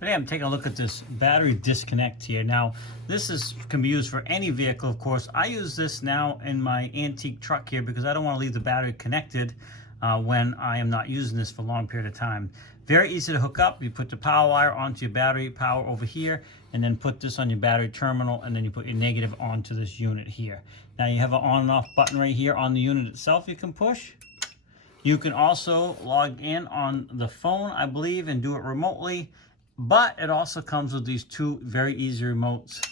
Today I'm taking a look at this battery disconnect here. Now, can be used for any vehicle, of course. I use this now in my antique truck here because I don't want to leave the battery connected when I am not using this for a long period of time. Very easy to hook up. You put the power wire onto your battery power over here, and then put this on your battery terminal, and then you put your negative onto this unit here. Now you have an on and off button right here on the unit itself you can push. You can also log in on the phone, I believe, and do it remotely. But it also comes with these two very easy remotes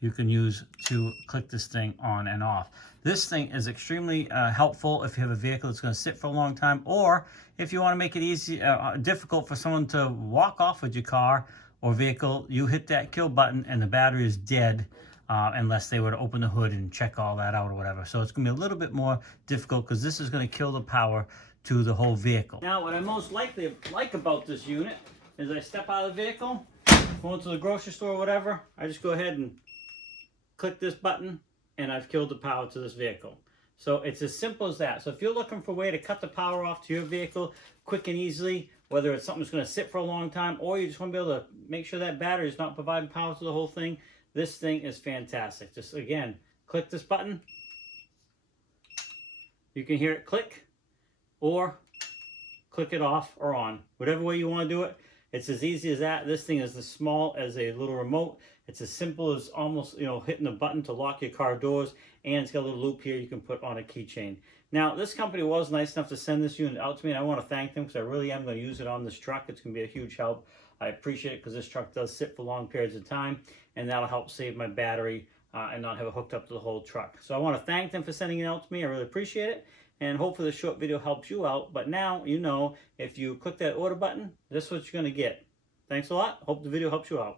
you can use to click this thing on and off. This thing is extremely helpful if you have a vehicle that's going to sit for a long time, or if you want to make it difficult for someone to walk off with your car or vehicle. You hit that kill button and the battery is dead unless they were to open the hood and check all that out or whatever. So it's going to be a little bit more difficult because this is going to kill the power to the whole vehicle. Now, what I most likely like about this unit is I step out of the vehicle, go into the grocery store or whatever, I just go ahead and click this button and I've killed the power to this vehicle. So it's as simple as that. So if you're looking for a way to cut the power off to your vehicle quick and easily, whether it's something that's going to sit for a long time or you just want to be able to make sure that battery is not providing power to the whole thing, this thing is fantastic. Just again, click this button. You can hear it click or click it off or on. Whatever way you want to do it. It's as easy as that. This thing is as small as a little remote. It's as simple as almost, hitting a button to lock your car doors, and it's got a little loop here you can put on a keychain. Now, this company was nice enough to send this unit out to me, and I want to thank them because I really am going to use it on this truck. It's going to be a huge help. I appreciate it because this truck does sit for long periods of time, and that'll help save my battery and not have it hooked up to the whole truck. So I want to thank them for sending it out to me. I really appreciate it. And hopefully this short video helps you out. But now you know, if you click that order button, this is what you're going to get. Thanks a lot. Hope the video helps you out.